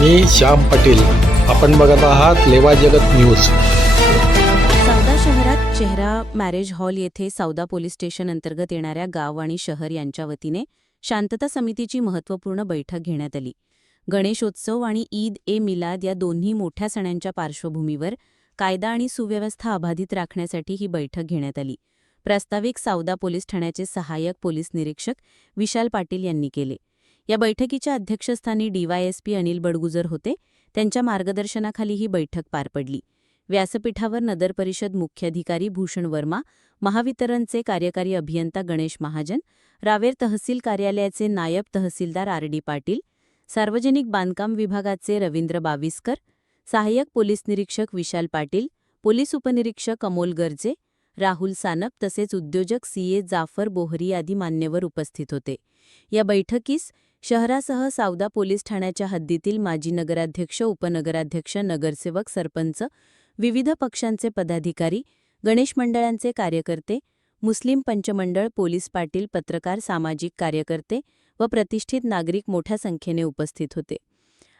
मी श्याम पाटील. आपण बघत आहात लेवा जगत न्यूज. सौदा शहरात चेहरा मॅरेज हॉल येथे सौदा पोलीस स्टेशन अंतर्गत येणाऱ्या गाव आणि शहर यांच्या वतीने शांतता समितीची महत्त्वपूर्ण बैठक घेण्यात आली. गणेशोत्सव आणि ईद ए मिलाद या दोन्ही मोठ्या सणांच्या पार्श्वभूमीवर कायदा आणि सुव्यवस्था अबाधित राखण्यासाठी ही बैठक घेण्यात आली. प्रास्ताविक सावदा पोलीस ठाण्याचे सहाय्यक पोलीस निरीक्षक विशाल पाटील यांनी केले. या बैठकीच्या अध्यक्षस्थानी डीवायएसपी अनिल बडगुजर होते. त्यांच्या मार्गदर्शनाखाली ही बैठक पार पडली. व्यासपीठावर नगर परिषद मुख्याधिकारी भूषण वर्मा महावितरणचे कार्यकारी अभियंता गणेश महाजन रावेर तहसील कार्यालयाचे नायब तहसीलदार आर डी पाटील सार्वजनिक बांधकाम विभागाचे रवींद्र बाविस्कर सहाय्यक पोलीस निरीक्षक विशाल पाटील पोलीस उपनिरीक्षक अमोल गर्जे राहुल सानप तसेच उद्योजक सीए जाफर बोहरी आदी मान्यवर उपस्थित होते. या बैठकीस शहरासह सावदा पोलीस ठाण्याच्या हद्दीतील माजी नगराध्यक्ष उपनगराध्यक्ष नगरसेवक सरपंच विविध पक्षांचे पदाधिकारी गणेश मंडळांचे कार्यकर्ते मुस्लिम पंचमंडळ पोलीस पाटील पत्रकार सामाजिक कार्यकर्ते व प्रतिष्ठित नागरिक मोठ्या संख्येने उपस्थित होते.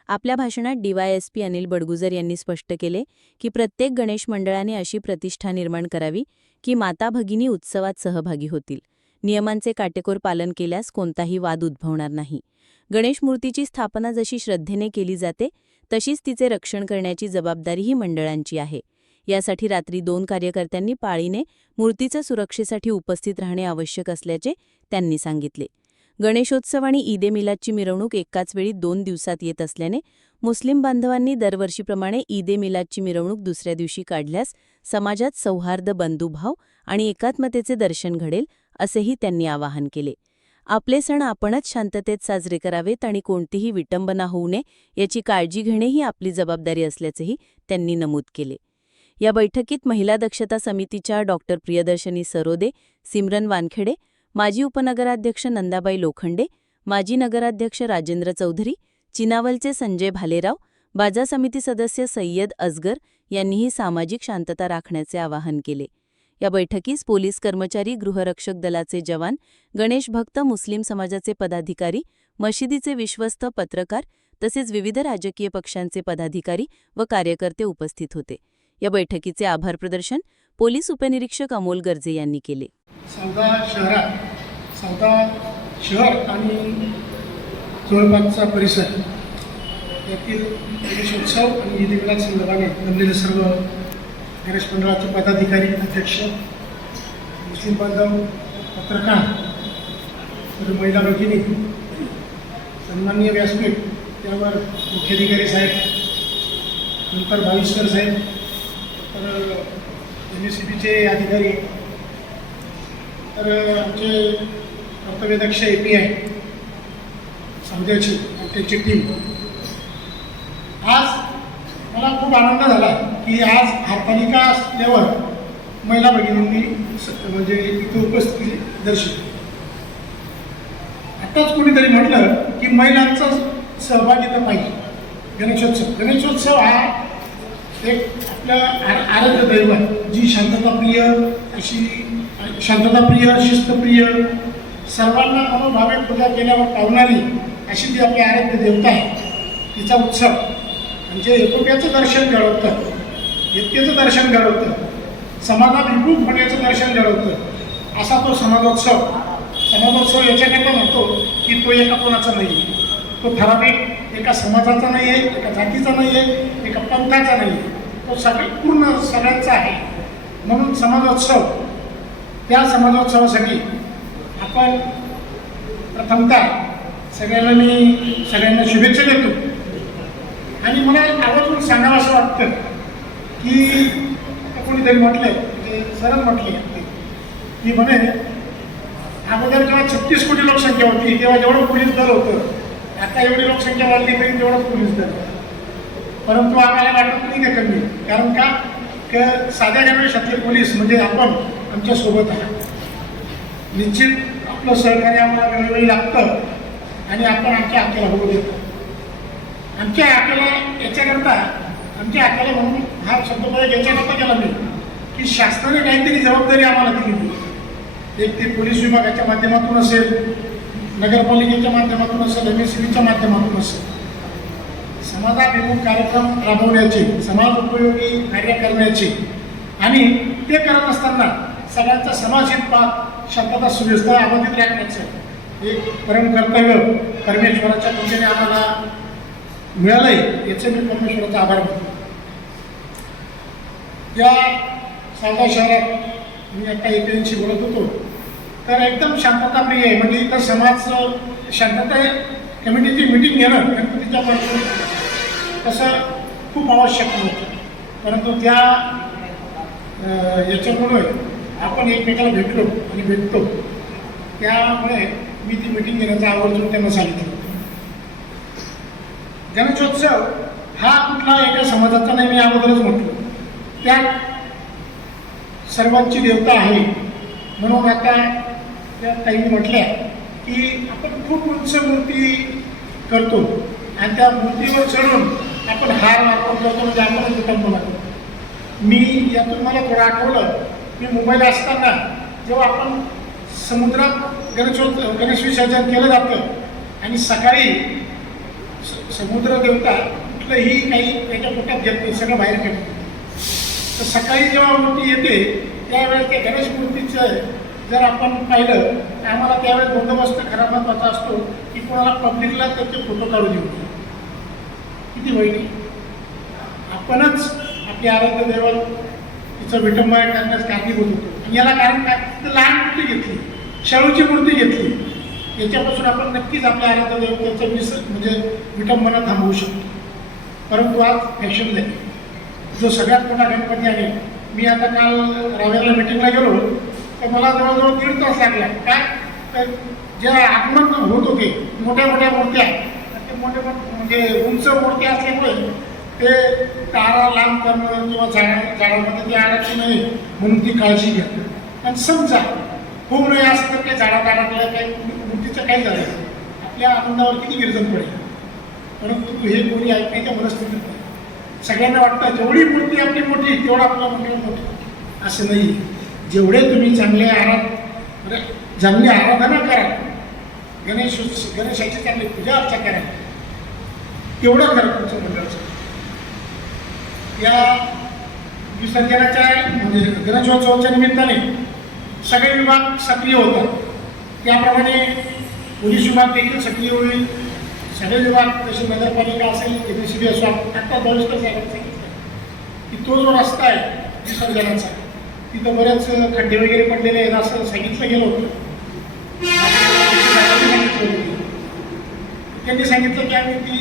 आपल्या भाषणात डीवायएसपी अनिल बडगुजर यांनी स्पष्ट केले की प्रत्येक गणेश मंडळाने अशी प्रतिष्ठा निर्माण करावी की माता भगिनी उत्सवात सहभागी होतील. नियमांचे काटेकोर पालन केल्यास कोणताही वाद उद्भवणार नाही. गणेश मूर्तीची स्थापना जशी श्रद्धेने केली जाते तशीच तिचे रक्षण करण्याची जबाबदारीही मंडळांची आहे. यासाठी रात्री दोन कार्यकर्त्यांनी पाळीने मूर्तीच्या सुरक्षेसाठी उपस्थित राहणे आवश्यक असल्याचे त्यांनी सांगितले. गणेशोत्सव आणि ईदे मिलादची मिरवणूक एकाच वेळी दोन दिवसात येत असल्याने मुस्लिम बांधवांनी दरवर्षीप्रमाणे ईदे मिलादची मिरवणूक दुसऱ्या दिवशी काढल्यास समाजात सौहार्द बंधुभाव आणि एकात्मतेचे दर्शन घडेल असेही त्यांनी आवाहन केले. आपले सण आपणच शांततेत साजरे करावेत आणि कोणतीही विटंबना होऊ नये याची काळजी घेणे ही आपली जबाबदारी असल्याचेही त्यांनी नमूद केले. या बैठकीत महिला दक्षता समितीच्या डॉक्टर प्रियदर्शनी सरोदे सिमरन वानखेडे माजी उपनगराध्यक्ष नंदाबाई लोखंडे माजी नगराध्यक्ष राजेंद्र चौधरी चिनावलचे संजय भालेराव बाजार समिती सदस्य सय्यद अजगर यांनीही सामाजिक शांतता राखण्याचे आवाहन केले. या बैठकीस पोलीस कर्मचारी गृहरक्षक दलाचे जवान गणेश भक्त मुस्लिम समाजाचे पदाधिकारी मशिदीचे विश्वस्त पत्रकार तसेच विविध राजकीय पक्षांचे पदाधिकारी व कार्यकर्ते उपस्थित होते. या बैठकीचे आभार प्रदर्शन पोलीस उपनिरीक्षक अमोल गर्जे यांनी केले. शहर आणि जवळपासचा परिसर यातील गणेशोत्सव आणि ईद संदर्भाने बनलेले सर्व गणेश मंडळाचे पदाधिकारी अध्यक्ष मुस्लिम बांधव पत्रकार तर महिला भगिनी सन्माननीय व्यासपीठ त्यावर मुख्याधिकारी साहेब नंतर भाविस्कर साहेब तर एम एस सी बीचे अधिकारी तर आमचे कर्तव्यदक्ष ए पी आय समजायची आणि त्यांची टीम आज मला खूप आनंद झाला. की आज हरतालिका असल्यावर महिला भगिनींनी स- म्हणजे इथं उपस्थिती दर्शवली. आत्ताच कोणीतरी म्हटलं की महिलांचा सहभाग इथं पाहिजे. गणेशोत्सव. गणेशोत्सव हा एक आपलं आर- आराध्य दैव आहे. जी शांतताप्रिय अशी शांतताप्रिय शिस्तप्रिय सर्वांना मनोभावे पूजा केल्यावर पावणारी अशी ती आपली आराध्य देवता आहे. तिचा उत्सव. म्हणजे एकोप्याचं दर्शन घडवतं एकतेचं दर्शन घडवतं. समाजाभिमुख होण्याचं दर्शन घडवतं. असा तो समाजोत्सव समाजोत्सव याच्याकरता म्हणतो की तो एका कोणाचा नाही आहे तो ठराविक एका समाजाचा नाही आहे एका जातीचा नाही आहे एका पंथाचा नाही आहे तो सगळे पूर्ण सगळ्यांचा आहे. म्हणून समाजोत्सव त्या समाजोत्सवासाठी आपण प्रथमतः सगळ्यांना मी सगळ्यांना शुभेच्छा देतो. आणि मला आवर्जून सांगावं असं वाटतं की आता कोणीतरी म्हटले म्हणजे सरळ म्हटले की म्हणे अगोदर जेव्हा छत्तीस कोटी लोकसंख्या होती तेव्हा जेवढं पोलीस दल होतं आता एवढी लोकसंख्या वाढली तरी तेवढंच पोलीस दल. परंतु आम्हाला वाटत नाही का कमी? कारण का? क साध्या गणवेशातले पोलीस म्हणजे आपण आमच्यासोबत आहात. निश्चित आपलं सहकार्य आम्हाला वेळोवेळी लागतं आणि आपण आमच्या हक्काला होऊ देतो. आमच्या हक्काला याच्याकरता आमच्या हाताला म्हणून हा शब्द प्रयोग याच्याकरता केला मी. की शासनाने काहीतरी जबाबदारी आम्हाला दिली एक ते पोलीस विभागाच्या माध्यमातून असेल नगरपालिकेच्या माध्यमातून असेल एम एस सीच्या माध्यमातून असेल. समाजाभिमुख कार्यक्रम राबवण्याचे समाज उपयोगी कार्य करण्याचे आणि ते करत असताना सगळ्यांचा समाजहित पाहत शांतता सुव्यवस्था अबाधित राखण्याचं एक परम कर्तव्य परमेश्वराच्या कृपेने आम्हाला मिळालंय याचे मी परमेश्वराचा आभार मानतो. या सावगा शहरात मी आता एकशी बोलत होतो. तर एकदम शांतताप्रिय आहे म्हणजे इथं समाज शांतता कमिटीची मिटिंग घेणं गणपतीच्या पासून तसं खूप आवश्यक होतं परंतु त्या याच्यामुळे आपण एकमेकाला भेटलो आणि भेटतो. त्यामुळे मी ती मिटिंग घेण्याचं आवर्जून त्यांना सांगितलं. गणेशोत्सव हा कुठला एका समाजाचा नाही मी अगोदरच म्हटलो. त्यात सर्वांची देवता आहे. म्हणून आता त्या ताईंनी म्हटल्या की आपण खूप उंच मूर्ती करतो आणि त्या मूर्तीवर चढून आपण हार वापर करतो म्हणजे आपण विटंबना करतो मी यातून मला थोडं आठवलं मी मुंबईला असताना जेव्हा आपण समुद्रात गणेशोत्सव गणेश विसर्जन केलं जातं आणि सकाळी समुद्र देवता कुठलंही काही त्याच्या पोटात घेत नाही सगळं बाहेर काढतो तर सकाळी जेव्हा मूर्ती येते त्यावेळेस त्या गणेश मूर्तीचं जर आपण पाहिलं तर आम्हाला त्यावेळेस बंदोबस्त खरा महत्त्वाचा असतो की कोणाला पब्लिकला त्याचे फोटो काढू देऊ. किती वाईट आपणच आपली आराध्य देवत तिचं विटंबना करण्यास कारणीभूत होतो. आणि याला कारण काय? तर लहान मूर्ती घेतली. शाळूची मूर्ती घेतली. याच्यापासून आपण नक्कीच आपल्या आराध्य देवतेचं विस म्हणजे विटंबना थांबवू शकतो. परंतु आज फॅशन झाली जो सगळ्यात मोठा गणपती आहे मी आता काल रावेरला मिटिंगला गेलो तर मला जवळजवळ दीड तास लागला. काय? तर ज्या आगमन होत होते मोठ्या मोठ्या मूर्त्या ते मोठे म्हणजे उंच मूर्त्या असल्यामुळे ते तारा लांब करणं किंवा झाडा झाडामध्ये ते आरक्षण आहे म्हणून ती काळजी घ्या. आणि समजा होऊ नये असं तर काही झाडात अडकलं काही त्याचं काही झालं आपल्या आनंदावर किती गिरजन पडेल. परंतु हे कोणी ऐकण्याच्या मनस्थितीत नाही. सगळ्यांना वाटतं जेवढी मूर्ती आपली मोठी तेवढा आपला मंडळ मोठी. असं नाही. जेवढे तुम्ही चांगले आराध म्हणजे चांगली आराधना करा. गणेश गणेशाची चांगली पूजा अर्चा करा. तेवढं करा तुमचं मंडळाचं या विसर्जनाच्या म्हणजे गणेशोत्सवाच्या निमित्ताने सगळे विभाग सक्रिय होतात. त्याप्रमाणे पोलीस विभाग देखील सक्रिय होईल. सगळे विभाग जसे नगरपालिका असेल एमएससीबी असो आत्ता बरेचदा साहेबांनी सांगितलं की तो जो रस्ता आहे विसर्जनाचा तिथं बरेच खड्डे वगैरे पडलेले आहेत असं सांगितलं गेलं होतं. त्यांनी सांगितलं की आम्ही ती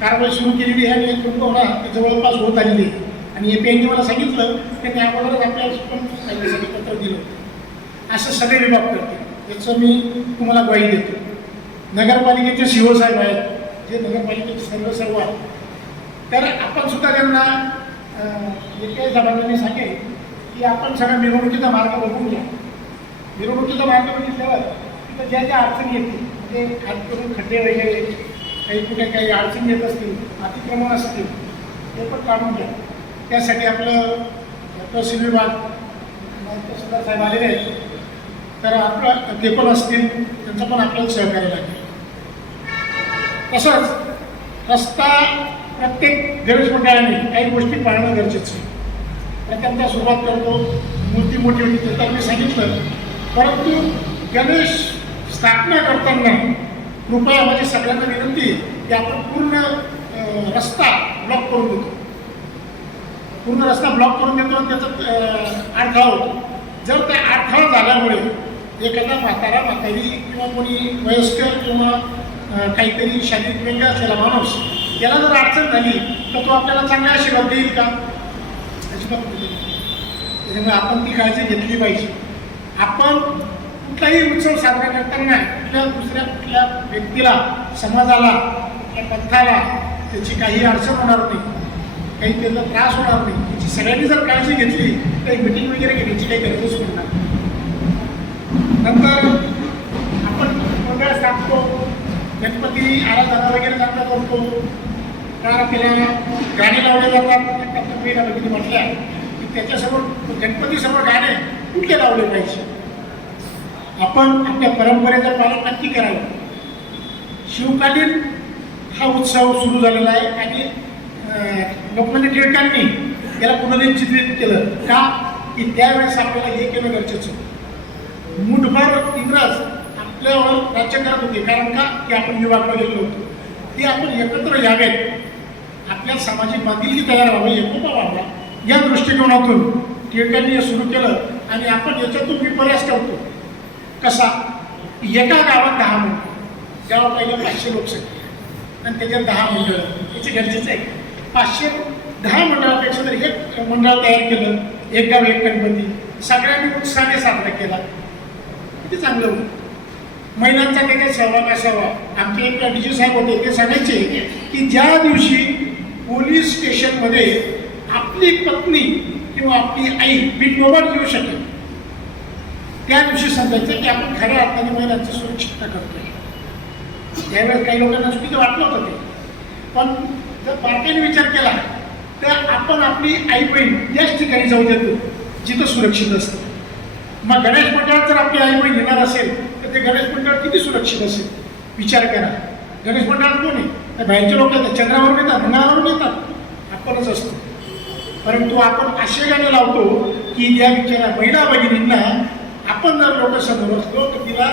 कारवाई सुरू केलेली आहे आणि तुमचं ती जवळपास होत आलेली आहे. आणि ए पी एनने मला सांगितलं त्यांनी अगोदरच आपल्याला पण सांगितलं पत्र दिलं असं सगळे विभाग करते याचं मी तुम्हाला ग्वाही देतो. नगरपालिकेचे सीओ साहेब आहेत जे नगरपालिकेचे सर्व सर्व आहेत. तर आपण सुद्धा त्यांना अं, एकही सांगेल की आपण सगळा मिरवणुकीचा मार्ग बघून घ्या. मिरवणुकीचा मार्ग बघितल्यावर तिथं ज्या ज्या अडचणी येतील म्हणजे खात करून खड्डे वगैरे काही कुठे काही अडचणी येत असतील अतिक्रमण असतील ते पण काढून घ्या. त्यासाठी आपलं तहसील विभाग सुद्धा साहेब आलेले आहेत. तर आपलं ते पण असतील त्यांचं पण आपल्याला सहकार्य लागेल. तसंच रस्ता प्रत्येक गणेश मंडळाने काही गोष्टी पाळणं गरजेचं आहे. प्रथमतः सुरुवात करतो मूर्ती मोठी होती ते तर मी सांगितलं परंतु गणेश स्थापना करताना कृपया माझी सगळ्यांना विनंती की आपण पूर्ण रस्ता ब्लॉक करून देतो. पूर्ण रस्ता ब्लॉक करून देतो आणि त्याचा अडथळा होतो. जर ते अडथळा झाल्यामुळे एखादा म्हातारा म्हातारी किंवा कोणी वयस्कर किंवा काहीतरी शारीरिक व्यंग असलेला माणूस त्याला जर अडचण झाली तर तो आपल्याला चांगला आशीर्वाद देईल का? अजिबात त्याच्यामुळे आपण ती काळजी घेतली पाहिजे. आपण कुठलाही उत्सव साजरा करताना कुठल्या दुसऱ्या कुठल्या व्यक्तीला समाजाला कुठल्या पंथाला त्याची काही अडचण होणार नाही. काही त्याचा त्रास होणार नाही. त्याची सगळ्यांनी जर काळजी घेतली तर मिटिंग वगैरे घेण्याची काही गरजच पडणार नाही. नंतर आपण मंडळ स्थापतो गणपती आराधना वगैरे चांगला करतो. तर आपल्याला गाणे लावले जातात. त्या तुम्ही किती म्हटल्या की त्याच्यासमोर गणपतीसमोर गाणे कुठले लावले पाहिजे? आपण आपल्या परंपरेचं पालन नक्की करावं. शिवकालीन हा उत्सव सुरू झालेला आहे आणि लोकमान्य टिळकांनी याला पुनरुज्जीवित केलं. का? की त्यावेळेस आपल्याला हे केलं गरजेचं मुठभर इंग्रज आपल्यावर राज्य करत होते. कारण का? की आपण विभागला गेलो होतो. ते आपण एकत्र यावेत. आपल्या सामाजिक बांधिलकी तयार व्हावी एकोपा व्हावा या दृष्टिकोनातून टिळकांनी हे सुरू केलं आणि आपण याच्यातून विपर्यास करतो. कसा? एका गावात दहा मुलं जेव्हा पहिलं पाचशे लोकसंख्या आणि त्याच्यात दहा मंडळ. याचे गरजेचं आहे. पाचशे दहा मंडळापेक्षा जर एक मंडळ तयार केलं एक गाव एक गणपती सगळ्यांनी उत्साहाने साजरा केला किती चांगलं होतं? महिलांचा त्याच्यात सहभाग असावा आमचे एक डीजी साहेब होते ते सांगायचे की ज्या दिवशी पोलीस स्टेशनमध्ये आपली पत्नी किंवा आपली आई बिनबोबत येऊ शकेल त्या दिवशी समजायचं की आपण खऱ्या अर्थाने महिलांची सुरक्षितता करतोय. त्यावेळेस काही लोकांना चुकीचं वाटलं होतं ते. पण जर बारकाईने विचार केला तर आपण आपली आई बहीण त्याच ठिकाणी जाऊ देतो जिथं सुरक्षित असतं. मग गणेश मंडळात जर आपली आई बहीण येणार असेल तर ते गणेश मंडळ किती सुरक्षित असेल? विचार करा. गणेश मंडळात कोण आहे? तर बाहेरचे लोक येतात चंद्रावरून येतात मंगळावरून येतात. आपणच असतो. परंतु आपण असे गाणे लावतो की त्या बिचारा महिला भगिनींना आपण जर लोक समोर असलो तर तिला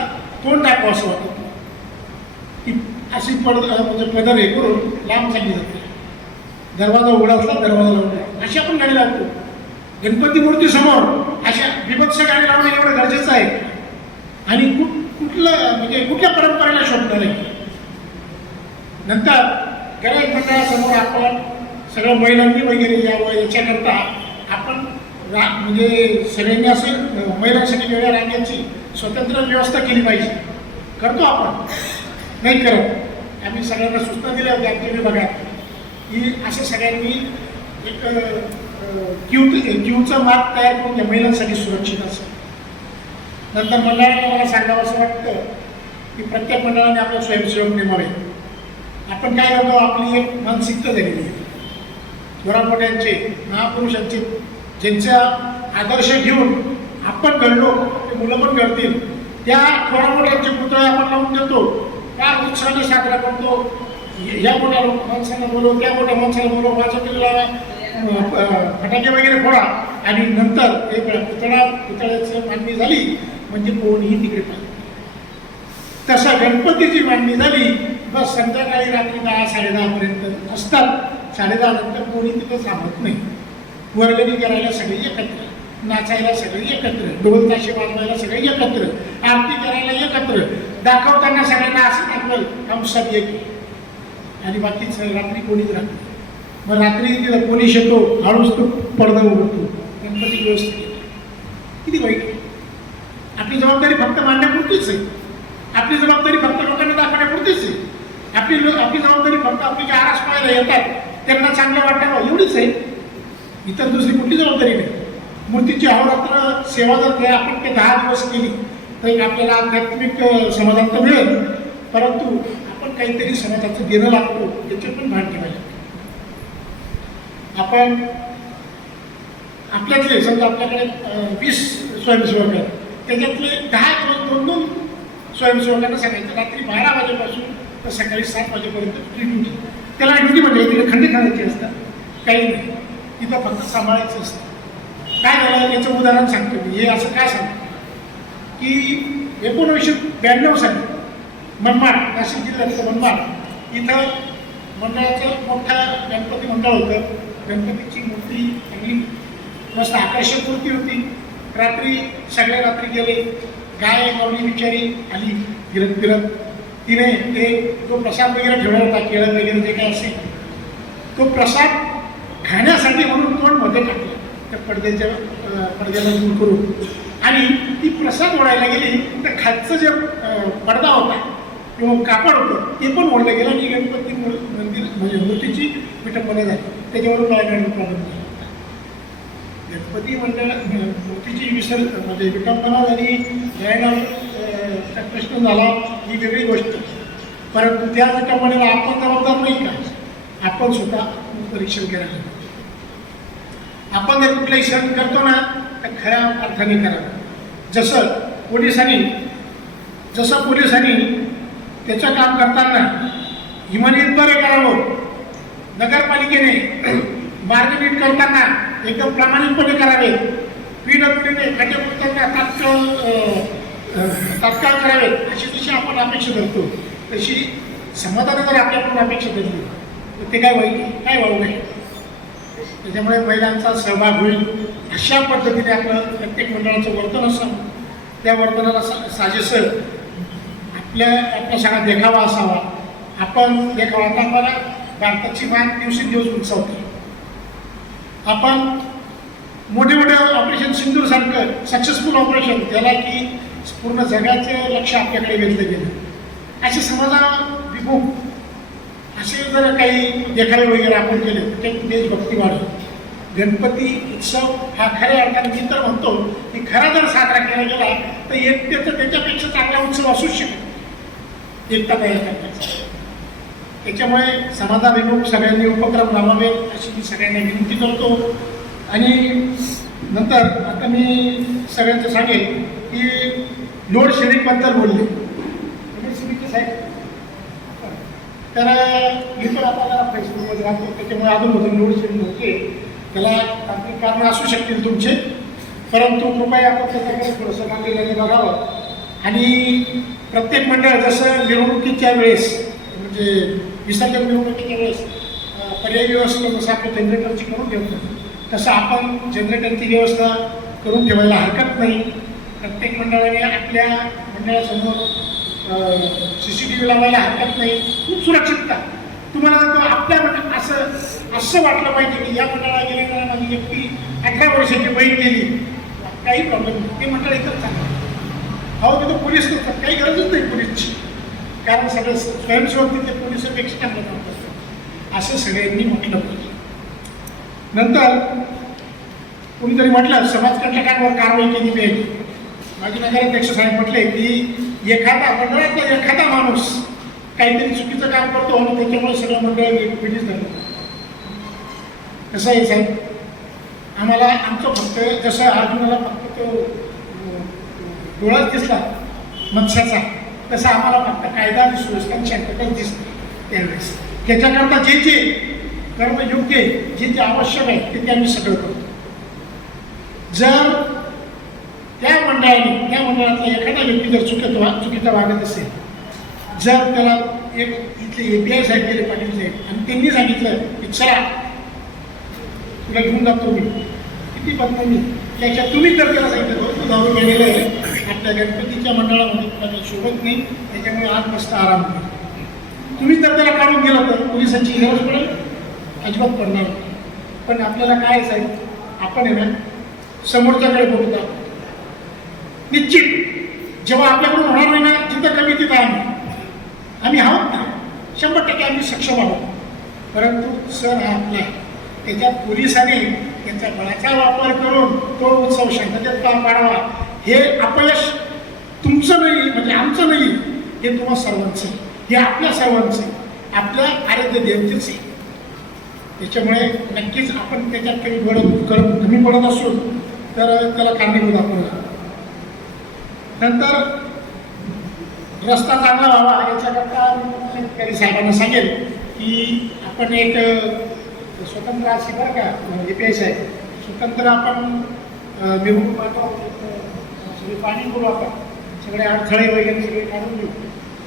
तोंड दाखवा असं वाटतं की अशी पड म्हणजे पदर हे करून लांब चालली जाते. दरवाजा उघडा असला दरवाजा लावून अशी आपण गाणी लावतो. गणपती मूर्ती समोर अशा विभत्स गाणी लावणं एवढं गरजेचं आहे. आणि कुठ कुठलं म्हणजे कुठल्या परंपरेला शोधणार आहे नंतर गणेश मंडळासमोर आपण सगळं महिलांनी वगैरे यावं याच्याकरता आपण रा म्हणजे सगळ्यांनी असं महिलांसाठी वेगळ्या रांगेची स्वतंत्र व्यवस्था केली पाहिजे. करतो आपण. नाही करत. आम्ही सगळ्यांना सूचना दिल्या होत्या आमच्या विभागात. की असं सगळ्यांनी एक क्यू क्यूचं माप तयार करून त्या महिलांसाठी सुरक्षित असेल. नंतर मंडळाने मला सांगावं असं वाटतं की प्रत्येक मंडळाने आपला स्वयंसेवक नेमावे आपण काय करतो? आपली एक मानसिकता झालेली आहे. थोरामोठ्यांचे महापुरुषांचे ज्यांचा आदर्श घेऊन आपण घडलो ते मुलं पण घडतील. त्या थोरामोठ्यांचे पुतळे आपण लावून देतो. फार उत्साहाने साजरा करतो. या मोठ्या लोक माणसांना बोलव त्या मोठ्या माणसाला बोलव वाजवलेला फटाके वगैरे फोडा. आणि नंतर हे पुतळा पुतळ्याची मांडणी झाली म्हणजे कोणीही तिकडे पाहिजे तसा गणपतीची मांडणी झाली. बस संध्याकाळी रात्री दहा साडेदहापर्यंत असतात. साडेदहा नंतर कोणी तिथं थांबत नाही. वर्गणी करायला सगळी एकत्र. नाचायला सगळे एकत्र. ढोल ताशे वाजवायला सगळे एकत्र. आरती करायला एकत्र. दाखवताना सगळ्यांना असं दाखवलं आम सब एक. आणि बाकीच रात्री कोणीच राहत नाही. मग रात्री तिला पोलीस येतो हळूच तो पडदा उघडतो. गणपती व्यवस्थित किती वाईट. आपली जबाबदारी फक्त मांडण्यापुरतीच आहे. आपली जबाबदारी फक्त लोकांना दाखवण्यापुरतीच आहे. आपली आपली जबाबदारी फक्त आपली जे आरास पाहायला येतात त्यांना चांगलं वाटावं एवढीच आहे. इतर दुसरी कुठली जबाबदारी नाही. मूर्तीची अहोरात्र सेवा जर आपण ते दहा दिवस केली तर एक आपल्याला आध्यात्मिक समाधान तर मिळेल. परंतु आपण काहीतरी समाजाचं देणं लागतो याच्यात पण भान ठेवायचं. आपण आपल्यातले समजा आपल्याकडे वीस स्वयंसेवक आहेत. त्याच्यातले दहा दिवस दोन दोन स्वयंसेवकांना सांगायचं रात्री बारा वाजेपासून तर सकाळी सात वाजेपर्यंत फ्री ड्युटी त्याला ड्युटी म्हणजे तिथे खंडे खाण्याची असतात. काही नाही. तिथं फक्त सांभाळायचं असतं. काय झालं? याचं उदाहरण सांगतो मी. हे असं काय सांगतो? की एकोणीसशे ब्याण्णव साली मनमाड नाशिक जिल्ह्यातलं मनमाड इथं मंडळाचं मोठं गणपती मंडळ होतं. गणपतीची मूर्ती चांगली मस्त आकर्षक मूर्ती होती. रात्री सगळ्या रात्री गेले. गाय गावली बिचारी आली. फिरत फिरत. तिने ते तो प्रसाद वगैरे ठेवला होता केळं वगैरे जे काय असेल. तो प्रसाद खाण्यासाठी म्हणून तोंडमध्ये टाकलं. त्या पडद्याच्या पडद्याला दूर करून. आणि ती प्रसाद ओढायला गेली. तर खालचं जे पडदा होता किंवा कापड होतं ते पण ओढलं गेलं आणि गणपती मंदिर म्हणजे मूर्तीची विटंबना झाली त्याच्यावरून मला प्रॉब्लेम झाला? गणपती मंडळ मूर्तीची विसर् म्हणजे विटंबना झाली यायला अं, प्रश्न झाला ही वेगळी गोष्ट. परंतु त्या विटंबनेला आपण जबाबदार नाही का? आपण स्वतः परीक्षण करायला आपण जर कुठलाही सण करतो ना तर खऱ्या अर्थाने करावं जसं पोलिसांनी जसं पोलिसांनी त्याचं काम करताना हिमनीतभर करावं. नगरपालिकेने मार्ग नीट करताना एकदम प्रामाणिकपणे करावे. पीडब्ल्यूडीने खड्डे तात्काळ तात्काळ करावे. अशी जशी आपण अपेक्षा धरतो तशी समाधान जर आपल्याकडून अपेक्षा धरली तर ते काय होईल? काय वाहू नये. त्याच्यामुळे महिलांचा सहभाग होईल. अशा पद्धतीने आपलं प्रत्येक मंडळाचं वर्तन असावं त्या वर्तनाला सा साजेसं आपल्या आपल्या सगळा देखावा असावा. आपण देखावा आता मला भारताची मान दिवसेंदिवस उंचावते आपण मोठे मोठे ऑपरेशन सिंधूर सारखं सक्सेसफुल ऑपरेशन त्याला की पूर्ण जगाचे लक्ष आपल्याकडे वेधलं गेलं. असे समाजा विभूक असे जर काही देखावे वगैरे आपण केले तर ते देशभक्ती वाढेल. गणपती उत्सव हा खऱ्या अर्थाने मी तर म्हणतो की खरा जर साजरा केला गेला तर एक एकतेचं त्याच्यापेक्षा चांगला उत्सव असूच शकतो एकता तयार करण्याचा. त्याच्यामुळे समाजाभिमुख सगळ्यांनी उपक्रम राबवावेत अशी मी सगळ्यांना विनंती करतो. आणि नंतर आता मी सगळ्यांचं सांगेन की लोड शेडिंगबद्दल बोलले. साहेब. तर मी पण आता जरा फेसबुकमध्ये राहतो त्याच्यामुळे अजूनमधून लोड शेडिंग होते. त्याला तांत्रिक कारणं असू शकतील तुमचे. परंतु कृपया आपण त्याच्याकडे थोडंसं गांभीर्याने बघावं. आणि प्रत्येक मंडळ जसं निवडणुकीच्या वेळेस म्हणजे विसर्जन निवडणुकीच्या वेळेस पर्यायी व्यवस्था जसं आपण जनरेटरची करून ठेवतो तसं आपण जनरेटरची व्यवस्था करून ठेवायला हरकत नाही. प्रत्येक मंडळाने आपल्या मंडळासमोर सी सी टी व्ही लावायला हरकत नाही. खूप सुरक्षितता. तुम्हाला तो आपल्या मंडळ असं असं वाटलं पाहिजे की या मंडळाला गेल्यानंतर माझी व्यक्ती अठरा वर्षाची बहीण गेली काही प्रॉब्लेम नाही. ते मंडळ एकच चांगलं अहो तिथं पोलीस नसतात काही गरजच नाही पोलीसची. कारण सगळं स्वयंसेवक तिथे पोलिसांपेक्षा चांगलं काम असतात असं सगळ्यांनी म्हटलं पाहिजे. नंतर कोणीतरी म्हटलं समाजकंटकांवर कारवाई केली पाहिजे माझे नगराध्यक्ष साहेब म्हटले की एखादा मंडळातला एखादा माणूस काहीतरी चुकीचं काम करतो आणि त्याच्यामुळे सगळं मंडळ पिढीच धरलं कसं आहे साहेब? आम्हाला आमचं फक्त जसं अर्जुनाला फक्त तो डोळाच दिसला. मत्स्याचा. तसा आम्हाला फक्त कायदा आणि सुव्यवस्था आणि शांतताच दिसते त्यावेळेस. त्याच्याकरता जे जे कर्मयोग्य जे जे आवश्यक आहे ते ते आम्ही सगळं करतो. जर त्या मंडळाने त्या मंडळातला एखादा व्यक्ती जर चुकीत वा चुकीचा वागत असेल जर त्याला एक इथले ए पी आय साहेब गेले पाटील साहेब आणि त्यांनी सांगितलं की चला तुला घेऊन जातो मी. किती बदनामी त्याच्या तुम्ही तर त्याला सांगितलं "भाऊ, दारू गेलेला आहे. आपल्या गणपतीच्या मंडळामध्ये त्यांना शोभत नाही त्याच्यामुळे आज मस्त आराम कर. तुम्ही तर त्याला काढून गेला तर पोलिसांची गरज पडेल अजिबात पडणार पण आपल्याला काय साहेब? आपण आहे ना समोरच्याकडे बघू निश्चित जेव्हा आपल्याकडून होणार नाही ना जिथं कमी तिथं आम्ही. आम्ही आहोत ना शंभर टक्के आम्ही सक्षम आहोत. परंतु सर हा आपला आहे. त्याच्यात पोलिसांनी त्यांच्या बळाचा वापर करून तो उत्सव शांततेत पार पाडावा? हे अपयश तुमचं नाही म्हणजे आमचं नाही हे तुम्हा सर्वांचं हे आपल्या सर्वांचं आपल्या आरोग्य देवतेचे त्याच्यामुळे नक्कीच आपण त्याच्यात काही बडत कर कमी पडत असू तर त्याला कारणीभूत आपण. नंतर रस्ता चांगला व्हावा याच्याकरता मी साहेबांना सांगेल की आपण एक स्वतंत्र अशी बरं का म्हणजे ए पेश आहे. स्वतंत्र आपण निवडून सगळे पाणी करू आपण. सगळे अडथळे वगैरे सगळे काढून देऊ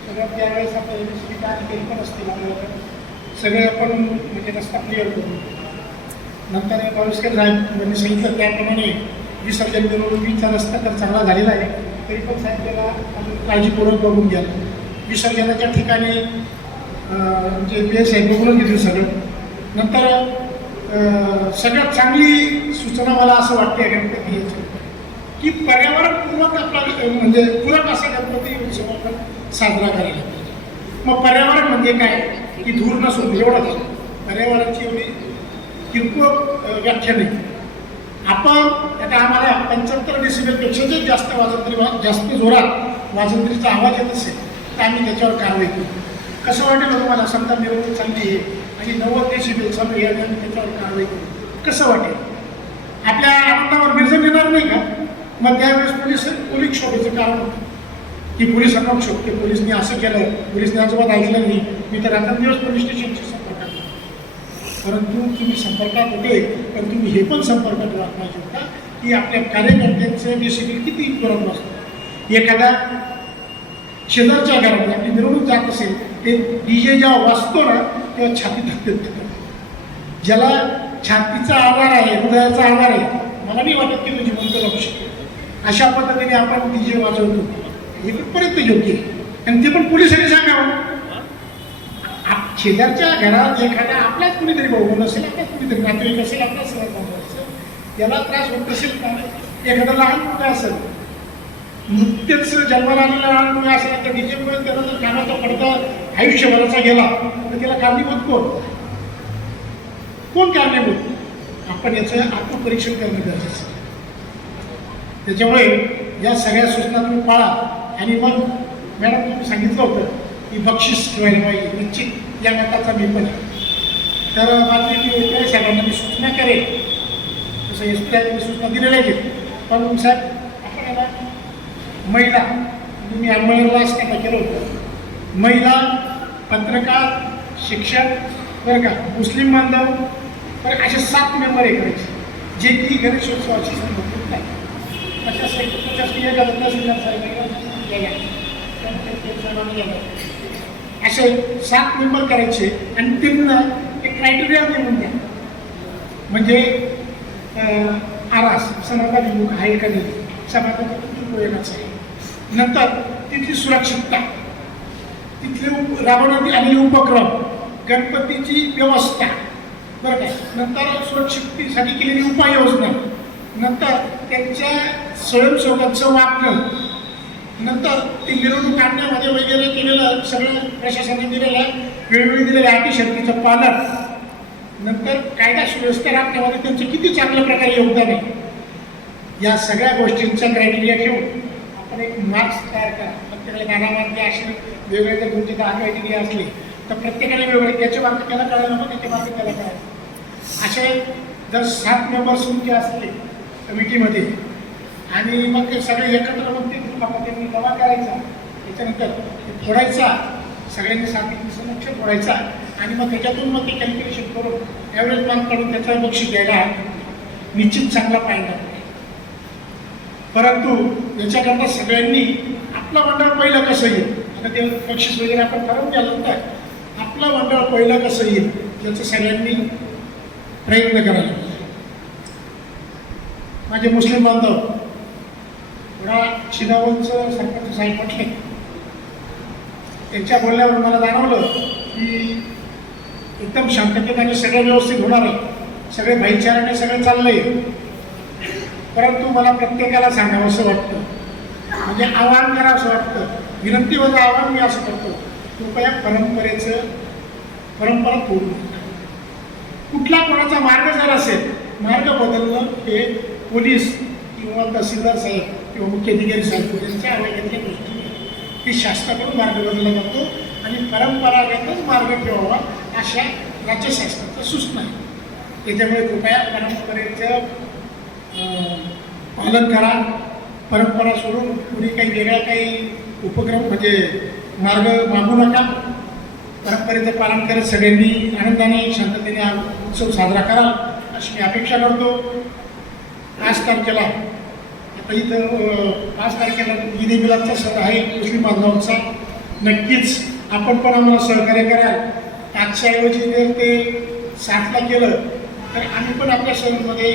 सगळ्यात त्यावेळेस आपण एम एस सी केली पण असतील आपल्याला सगळे आपण म्हणजे रस्ता क्लिअर करू. नंतर पळसकर साहेब यांनी सांगितलं त्याप्रमाणे विसर्जन मिरवणुकीचा रस्ता तर चांगला झालेला आहे. तरी पण साहेब त्याला काळजीपूर्वक बघून घ्या. विसर्जनाच्या ठिकाणी जे म्हणजे बेस आहे बघून घेतो सगळं. नंतर सगळ्यात चांगली सूचना मला असं वाटते गणपती याची की पर्यावरणपूर्वक आपला म्हणजे पूरक असा गणपती उत्सव आपण साजरा करायला पाहिजे. मग पर्यावरण म्हणजे काय? की धूर नसून एवढंच. पर्यावरणाची एवढी किरकोळ व्याख्या नाही. आपण आता आम्हाला पंच्याहत्तर डेसिबलपेक्षा जर जास्त वाजंत्री वा- जास्त जोरात वाजंत्रीचा आवाज येत असेल तर आम्ही त्याच्यावर कारवाई करू. कसं वाटेल हो तुम्हाला? समजा मिरवणूक चांगली आहे. म्हणजे नव्वद देशी चालू या आणि त्याच्यावर कारवाई करू कसं वाटेल? आपल्या आनंदावर विरजन येणार नाही का? मग त्यावेळेस पोलीस पोलीस शोधेचं कारण होतं. की पोलीस अकाउंट शोधते. पोलिसने असं केलं पोलिसने अजिबात ऐकलं नाही. मी तर दिवस पोलीस स्टेशनशी संपर्कात परंतु तुम्ही संपर्कात होते. पण तुम्ही हे पण संपर्कात राहत पाहिजे होता की आपल्या कार्यकर्त्यांचं जे शिबिर किती करत असतं एखादा शेजारच्या घरात आपली मिरवणूक जात असेल ते डी जे जेव्हा वाचतो ना किंवा छाती धकधक ज्याला छातीचा आधार आहे हृदयाचा आधार आहे मला नाही वाटत की तुझी मुलगा लागू शकतो. अशा पद्धतीने आपण डीजे वाजवतो हे पर्यंत योग्य आहे. आणि ते पण पोलिसांनी सांगावं. आप- शेजारच्या घरात एखादा आपलाच कुणीतरी भाऊ नसेल आपलाच कुणीतरी नातेवाईक असेल आपलाच सहज भाऊ असेल याला त्रास होत नसेल का? एखादा लहान मुलगा असेल नुकतेच जन्माला आलेला लहान मुलगा असेल तर डीजेमुळे त्याला जर कामाचा पडदा आयुष्यभराचा गेला तर त्याला कारणीभूत कोण? कोण कारणीभूत? आपण याचं आत्मपरीक्षण करणं गरजेचं त्याच्यामुळे या सगळ्या सूचना तुम्ही पाळा. आणि मग मॅडम तुम्ही सांगितलं होतं की बक्षीस ठेवायला पाहिजे. निश्चित या मताचा मी पण आहे. तर माझी मी एवढ्या साहेबांना मी सूचना करेल तसं एस पी मी सूचना दिलेल्या आहेत. पण साहेब आपण याला महिला म्हणजे मी अंमळनेरला असताना केलं होतं. महिला पत्रकार शिक्षक बरं का मुस्लिम बांधव बरं असे सात मेंबर आहे करायचे जे की गणेशोत्सवाची संबंधित नाही अशा एक पचास असे सात मेंबर करायचे आणि त्यांना एक क्रायटेरिया देऊन द्या. म्हणजे आरास समाजात युवक आहे का नाही समाधान उपयोगाचं आहे नंतर तिथली सुरक्षितता. तिथले उप राबवण्यात आलेले उपक्रम गणपतीची व्यवस्था. बरं काय नंतर सुरक्षिततेसाठी केलेली उपाययोजना. नंतर त्यांच्या स्वयंसेवकांचं वागणं नंतर ते मिरवणूक काढण्यामध्ये वगैरे केलेलं सगळं प्रशासनाने दिलेलं वेळोवेळी दिलेल्या अतिशक्तीचं पालन. नंतर कायदा सुव्यवस्था राखण्यामध्ये त्यांचं किती चांगल्या प्रकारे योगदान आहे. या सगळ्या गोष्टींचा क्रायटेरिया ठेवून आणि एक मार्क्स तयार करा. प्रत्येकाला गाण्यामध्ये असे वेगवेगळे जर तुमचे दहा क्रायटेरिया असले तर प्रत्येकाला वेगवेगळे त्याचे मार्क त्याला करायला नको त्याचे मार्क त्याला कळायला असे जर सात मेंबर्स तुमचे असले कमिटीमध्ये आणि मग ते सगळे एकत्र मग ते त्यांनी जमा करायचा. त्याच्यानंतर फोडायचा. सगळ्यांनी सांगितलं समक्ष फोडायचा. आणि मग त्याच्यातून मग ते कॅल्क्युलेशन करून ॲव्हरेज मार्क काढून त्याचा बक्षीस द्यायला निश्चित चांगला पाहिजे परंतु याच्याकरता सगळ्यांनी आपलं मंडळ पहिलं कसं येईल? आता ते बक्षीस वगैरे आपण ठरवून द्यानंतर आपलं मंडळ पहिलं कसं येईल? याचं सगळ्यांनी प्रयत्न करायला माझे मुस्लिम बांधव थोडा शिनावलचं सरपंच साहेब म्हटले त्यांच्या बोलण्यावर मला जाणवलं की एकदम शांततेने सगळं व्यवस्थित होणार आहे. सगळे भाईचाराने सगळं चाललंय. परंतु मला प्रत्येकाला सांगावं असं वाटतं म्हणजे आवाहन करावं असं वाटतं विनंतीवरचं आवाहन मी असं करतो कृपया परंपरेचं परंपरा तोडू नका. कुठला कोणाचा मार्ग जर असेल मार्ग बदलणं हे पोलीस किंवा तहसीलदार साहेब किंवा मुख्याधिकारी साहेब यांच्या आरोग्यातल्या गोष्टी आहेत. की शासनाकडून मार्ग बदलला जातो आणि परंपरागतच मार्ग ठेवावा अशा राज्यशासनाच्या सूचना आहे त्याच्यामुळे कृपया परंपरेचं पालन करा. परंपरा सोडून कुणी काही वेगळा काही उपक्रम म्हणजे मार्ग मागू नका. परंपरेचं पालन करत सगळ्यांनी आनंदाने शांततेने हा उत्सव साजरा करा. अशी मी अपेक्षा करतो. पाच तारखेला आता इथं पाच तारखेला ईद ए मिलादचा सण आहे मुस्लिम बांधवांचा. नक्कीच आपण पण आम्हाला सहकार्य कराल. पाचशेऐवजी जर ते सातला केलं तर आम्ही पण आपल्या सणमध्ये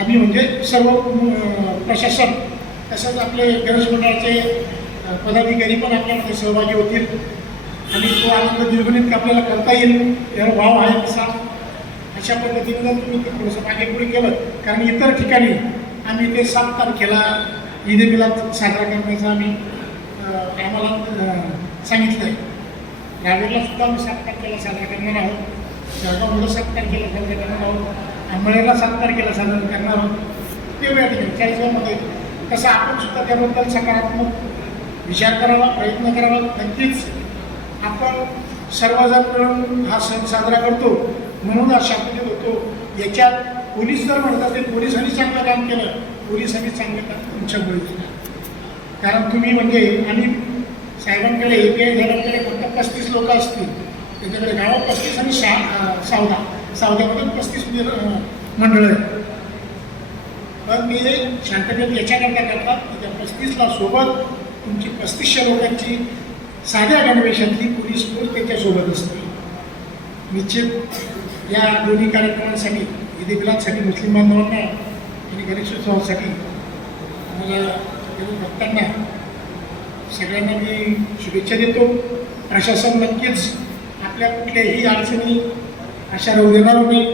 आम्ही म्हणजे सर्व प्रशासन तसंच आपले गणेश मंडळाचे पदाधिकारी पण आपल्यामध्ये सहभागी होतील. आणि तो आनंद द्विगुणित आपल्याला करता येईल याला भाव आहे तसा अशा पद्धतीने जर तुम्ही ते थोडंसं मागे पुढे केलं कारण इतर ठिकाणी आम्ही ते सात तारखेला ईद ए मिलाद साजरा करण्याचं आम्ही आम्हाला सांगितलं आहे रावेरला सुद्धा आम्ही सात तारखेला साजरा करणार आहोत. जळगावमध्ये सात तारखेला साजरा करणार आहोत. आंबळेला सात तारखेला साजरा करणार आहोत. वेळ ठिकाणी चाळीसगावमध्ये तसं आपण सुद्धा त्याबद्दल सकारात्मक विचार करावा प्रयत्न करावा. नक्कीच आपण सर्वजण मिळून हा सण साजरा करतो. म्हणून आज शांततेत होतो. याच्यात पोलीस जर म्हणतात ते पोलिसांनी चांगलं काम केलं. पोलिसांनी चांगलं काम तुमच्यामुळे केलं कारण तुम्ही म्हणजे आम्ही साहेबांकडे ए पी आय साहेबांकडे फक्त पस्तीस लोक असतील. त्याच्याकडे गावात पस्तीस आणि शा सावधा सावद्यामध्ये पस्तीस मंडळ आहेत. पण मी शांततेत याच्याकरता करतात की त्या पस्तीसला सोबत तुमची पस्तीसशे लोकांची साध्या गणवेशातली पोलीस फोर्स त्याच्यासोबत असते निश्चित या दोन्ही कार्यक्रमांसाठी ईद मिलादसाठी मुस्लिम बांधवांना आणि गणेशोत्सवासाठी मला भक्तांना सगळ्यांना मी शुभेच्छा देतो. प्रशासन नक्कीच आपल्या कुठल्याही अडचणी अशा राहू देणार नाही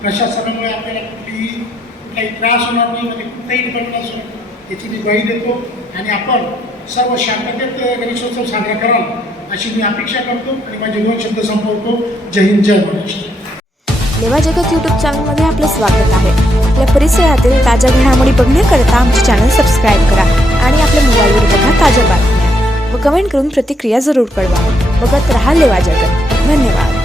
प्रशासनामुळे आपल्याला कुठलीही कुठलाही त्रास होणार नाही म्हणजे कुठलाही त्रास होणार याची मी ग्वाही देतो. आणि आपण सर्व शांततेत गणेशोत्सव साजरा कराल अशी मी अपेक्षा करतो आणि माझे दोन शब्द संपवतो. जय हिंद जय महाराष्ट्र. लेवा जगत यूट्यूब चॅनलमध्ये आपलं स्वागत आहे. आपल्या परिसरातील ताज्या घडामोडी बघण्याकरता आमचे चॅनल सबस्क्राईब करा आणि आपल्या मोबाईलवर बघा ताज्या बातम्या. व कमेंट करून प्रतिक्रिया जरूर कळवा. बघत राहा लेवा जगत. धन्यवाद.